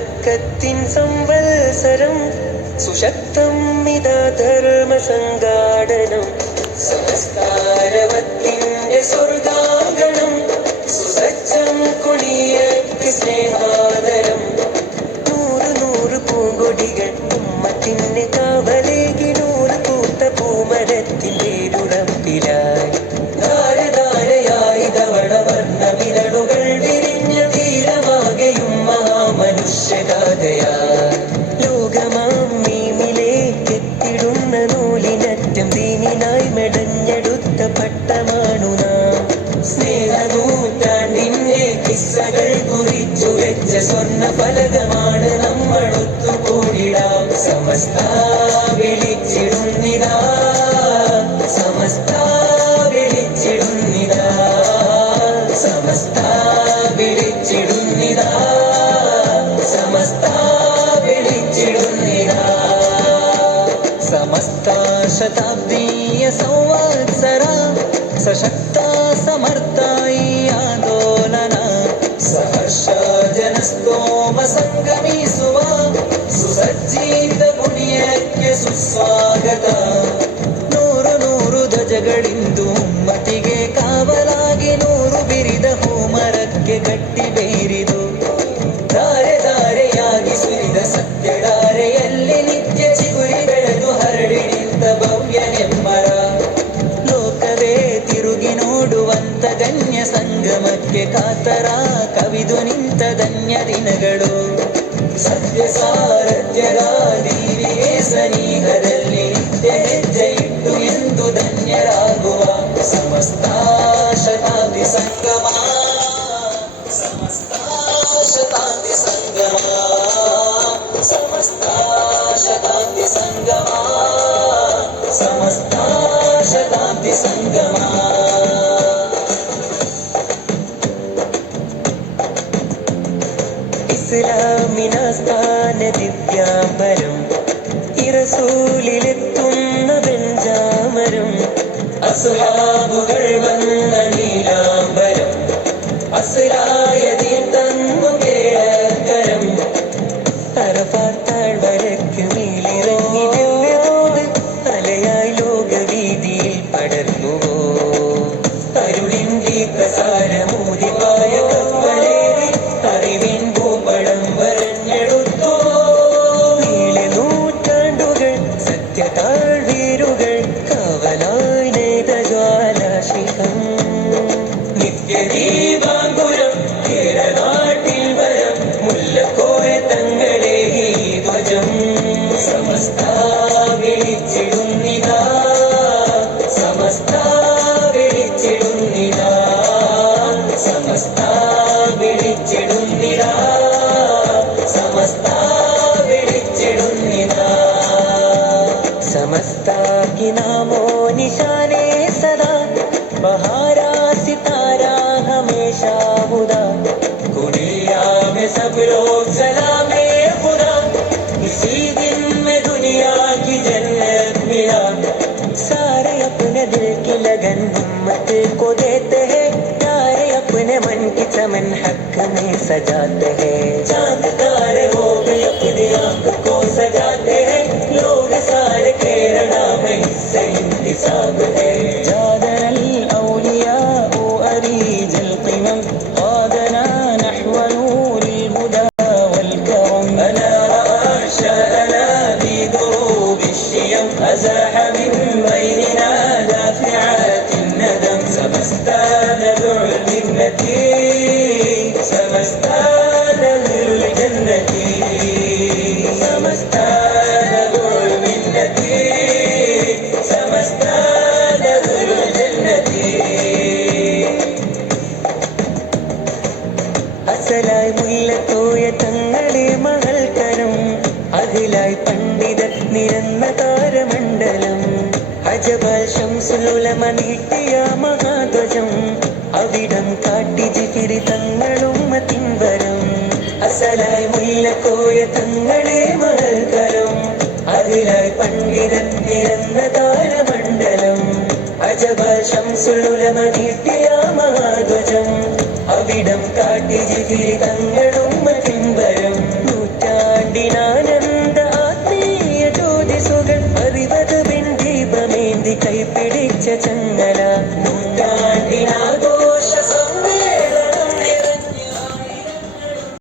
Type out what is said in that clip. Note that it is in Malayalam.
തുടക്കത്തിൻ സംവത്സരം സുശക്തം ഇതാ ധർമ്മസംഘാടനം സമസ്താരവത്തിന്റെ സ്വർഗാങ്കണം സുസജ്ജം കുണിയക്ക് സ്നേഹാദരം നൂറ് നൂറ് പൂങ്കൊടികൾ ഉമ്മത്തിന് കാവലേകി നൂറ് പൂത്ത പൂമരത്തിന്റെ ഉറപ്പിലായി ധാരധാരയായി ധവളവർണ്ണ വിരലുകൾ വിരിഞ്ഞ തീരമാകെയും മഹാമനുഷ്യഗാഥയായി ലോകമാം മീമിലേക്കെത്തിടുന്ന നൂലിനറ്റം ദീനിനായി മെടഞ്ഞെടുത്ത പട്ടമാണു നാം സ്നേഹനൂറ്റാണ്ടിന്റെ കിസ്സകൾ കുറിച്ചു വെച്ച സ്വർണ്ണ ഫലകമാണ് നമ്മൾ ഒത്തുകൂടിടാം സമസ്ത വിളിച്ചിടുന്നിതാ സമസ്ത വിളിച്ചിടുന്നിതാ സമസ്ത വിളിച്ചിടുന്നിതാ സമസ്ത വിളിച്ചിടുന്നിതാ സമസ്ത ശതാബ്ദീയ സംവത്സര ಸಶಕ್ತ ಸಮರ್ಥಾಯಿ ಆಂದೋಲನ ಸಹರ್ಷ ಜನಸ್ತೋಮ ಸಂಗಮಿಸುವ ಸುಸಜ್ಜಿತ ಗುಣಿಯಕ್ಕೆ ಸುಸ್ವಾಗತ ನೂರು ನೂರು ಧ್ವಜಗಳಿಂದು ಉಮ್ಮತಿಗೆ ಕಾವಲಾಗಿ ನೂರು ಬಿರಿದ ಹೂಮರಕ್ಕೆ ಗಟ್ಟಿ ಬೇರಿದು ಧಾರೆ ಧಾರೆಯಾಗಿ ಸುರಿದ ಸತ್ಯಧಾರೆಯಲ್ಲಿ ನಿತ್ಯ ಚಿಗುರಿ ಬೆಳೆದು ಹರಡಿ ನಿಂತ ಭವ್ಯ ನೆಮ್ಮರ ತಿರುಗಿ ನೋಡುವಂತ ಧನ್ಯ ಸಂಗಮಕ್ಕೆ ಕಾತರ ಕವಿದು ನಿಂತ ಧನ್ಯ ದಿನಗಳು ಸತ್ಯ ಸಾರಥ್ಯದ ದೀವಿಗೆ ಸನಿಹದಲ್ಲಿ ನಿತ್ಯ ಹೆಜ್ಜೆ ಇಟ್ಟು ಎಂದು ಧನ್ಯರಾಗುವ ಸಮಸ್ತ ಶತಾಬ್ದಿ ಸಂಗಮ ಸಮಸ್ತ ಶತಾಬ್ದಿ ಸಂಗಮ ಸಮಸ್ತ ಶತಾಬ್ದಿ ಸಂಗಮ ಸಮಸ್ತ ಶತಾಬ್ದಿ ಸಂಗಮ ഇസ്ലാമിന സ്ഥാന ദിവ്യാംബരം ഇറസൂലിലെത്തുന്ന വെഞ്ചാമരം അസ്ഹാബുകൾ വന്ന നീലാംബരം അസ്ലായതിൽ തന്നു കേളക്കരം അറഫാത്താൾ വരയ്ക്കു മേലിറങ്ങി ദിവ്യതോത് അലയായി ലോകവീതിയിൽ പടർന്നുവോ അരുളിന്റെ പ്രസാരമൂതിവായ കപ്പലേറി അറിവിൻ ഭൂപടം വരഞ്ഞെടുത്തോ നീളെ നൂറ്റാണ്ടുകൾ സത്യതാഴ്വീരുകൾ കാവലായി നെയ്ത ജ്വാലാശിഖം നിത്യദീപാങ്കുരം കേരളനാട്ടിൽ വരം മുല്ലക്കോയ തങ്ങളെ ഈ ധ്വജം സമസ്ത വിളിച്ചിടുന്നിതാ സമസ്ത വിളിച്ചിടുന്നിതാ സമസ്ത വിളിച്ചിടുന്നിതാ സമസ്ത വിളിച്ചിടുന്നിതാ സമസ്ത की नामो निशाने सदा बहारा सितारा हमेशा हुदा दुनिया में सब लोग सलामे खुदा इसी दिन में दुनिया की जन्नत मिला सारे अपने दिल की लगन उम्मत को देते हैं प्यारे अपने मन की चमन हक में सजाते हैं चांद तारे वो भी अपनी आंख को सजाते हैं लोग सारे केरला में इससे इंतिसाब है जादर الأولياء أريج القمم قادنا نحو نور الهدى والكرم أنا شاءنا في دروب الشيم أزاح من بيننا دافعات الندم سمستا ندعو المنة سمستا ندعو الجنة سمستا ندعو المنة سمستا ندعو الجنة അസലായി മുല്ലത്തോയ തങ്ങളെ മകൾക്കരം അതിലായി പണ്ഡിതർ നിരന്ന താരമണ്ഡലം അജബൽ ശംസുലുലമ നീട്ടിയ മഹാധ്വജം അവിടം കാട്ടി ജിഫിരി തങ്ങളും മതിൻവരം അസലായി മുല്ലക്കോയ തങ്ങളെ മകൾക്കരം അതിലായി പണ്ഡിതർ നിരന്ന താരമണ്ഡലം അജബൽ ശംസുലുലമ നീട്ടിയ മഹാധ്വജം അവിടം കാട്ടി ജിഫിരി തങ്ങളും മതിൻവരം പിടിച്ച ചങ്ങല നൂറ്റാണ്ടിനാകോ